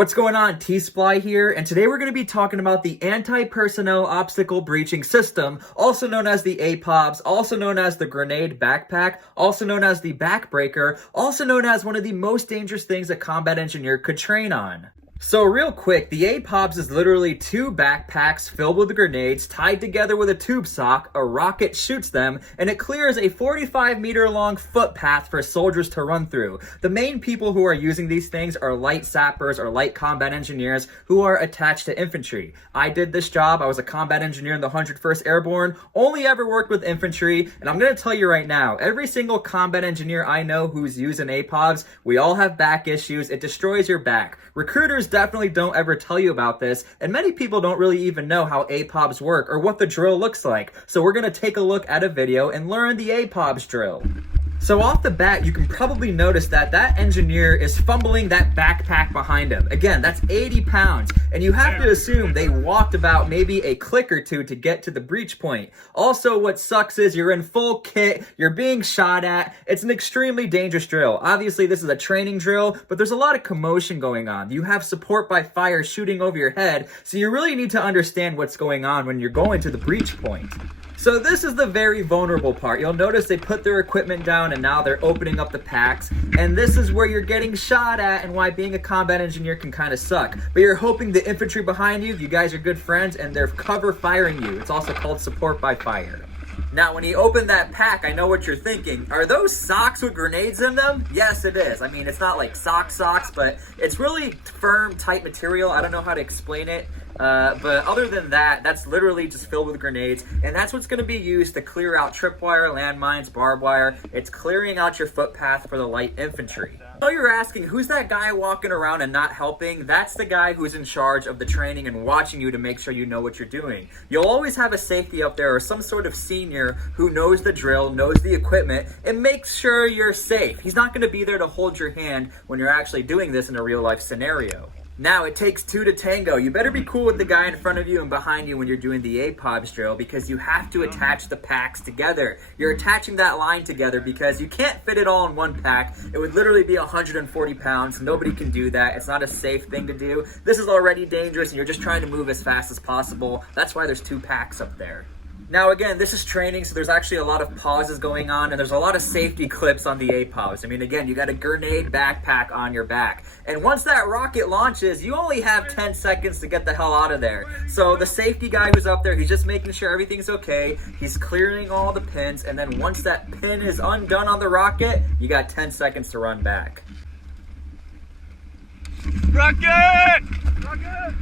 What's going on? T-SPLY here, and today we're going to be talking about the Anti-Personnel Obstacle Breaching System, also known as the APOPs, also known as the Grenade Backpack, also known as the Backbreaker, also known as one of the most dangerous things a combat engineer could train on. So real quick, the APOPs is literally two backpacks filled with grenades tied together with a tube sock, a rocket shoots them, and it clears a 45-meter long footpath for soldiers to run through. The main people who are using these things are light sappers or light combat engineers who are attached to infantry. I did this job. I was a combat engineer in the 101st Airborne, only ever worked with infantry, and I'm going to tell you right now, every single combat engineer I know who's using APOPs, we all have back issues. It destroys your back. Recruiters definitely don't ever tell you about this, and many people don't really even know how APOPs work or what the drill looks like. So we're going to take a look at a video and learn the APOPs drill. So off the bat, you can probably notice that that engineer is fumbling that backpack behind him. Again, that's 80 pounds, and you have to assume they walked about maybe a click or two to get to the breach point. Also, what sucks is you're in full kit, you're being shot at. It's an extremely dangerous drill. Obviously, this is a training drill, but there's a lot of commotion going on. You have support by fire shooting over your head, so you really need to understand what's going on when you're going to the breach point. So this is the very vulnerable part. You'll notice they put their equipment down and now they're opening up the packs. And this is where you're getting shot at and why being a combat engineer can kind of suck. But you're hoping the infantry behind you guys are good friends and they're cover firing you. It's also called support by fire. Now, when you open that pack, I know what you're thinking. Are those socks with grenades in them? Yes, it is. I mean, it's not like socks, but it's really firm, tight material. I don't know how to explain it. But other than that, that's literally just filled with grenades, and that's what's going to be used to clear out tripwire, landmines, barbed wire. It's clearing out your footpath for the light infantry. So you're asking, who's that guy walking around and not helping? That's the guy who's in charge of the training and watching you to make sure you know what you're doing. You'll always have a safety up there or some sort of senior who knows the drill, knows the equipment, and makes sure you're safe. He's not going to be there to hold your hand when you're actually doing this in a real life scenario. Now, it takes two to tango. You better be cool with the guy in front of you and behind you when you're doing the APOPs drill because you have to attach the packs together. You're attaching that line together because you can't fit it all in one pack. It would literally be 140 pounds. Nobody can do that. It's not a safe thing to do. This is already dangerous and you're just trying to move as fast as possible. That's why there's two packs up there. Now again, this is training, so there's actually a lot of pauses going on, and there's a lot of safety clips on the APOPs. I mean, again, you got a grenade backpack on your back. And once that rocket launches, you only have 10 seconds to get the hell out of there. So the safety guy who's up there, he's just making sure everything's okay. He's clearing all the pins, and then once that pin is undone on the rocket, you got 10 seconds to run back. Rocket! Rocket!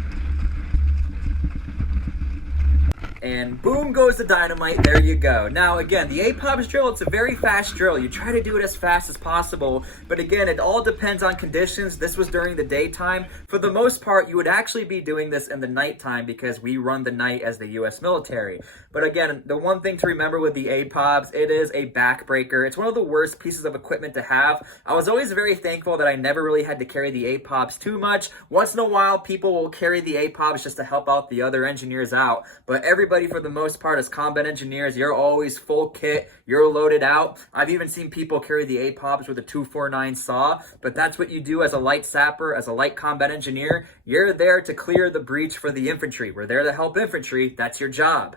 And boom goes the dynamite, there you go. Now again, the APOPs drill, it's a very fast drill. You try to do it as fast as possible, but again, it all depends on conditions. This was during the daytime. For the most part, you would actually be doing this in the nighttime because we run the night as the US military. But again, the one thing to remember with the APOPs, it is a backbreaker. It's one of the worst pieces of equipment to have. I was always very thankful that I never really had to carry the APOPs too much. Once in a while, people will carry the APOPs just to help out the other engineers out, but everybody for the most part as combat engineers, you're always full kit, you're loaded out. I've even seen people carry the APOPs with a 249 saw, but that's what you do as a light sapper, as a light combat engineer. You're there to clear the breach for the infantry. We're there to help infantry. That's your job.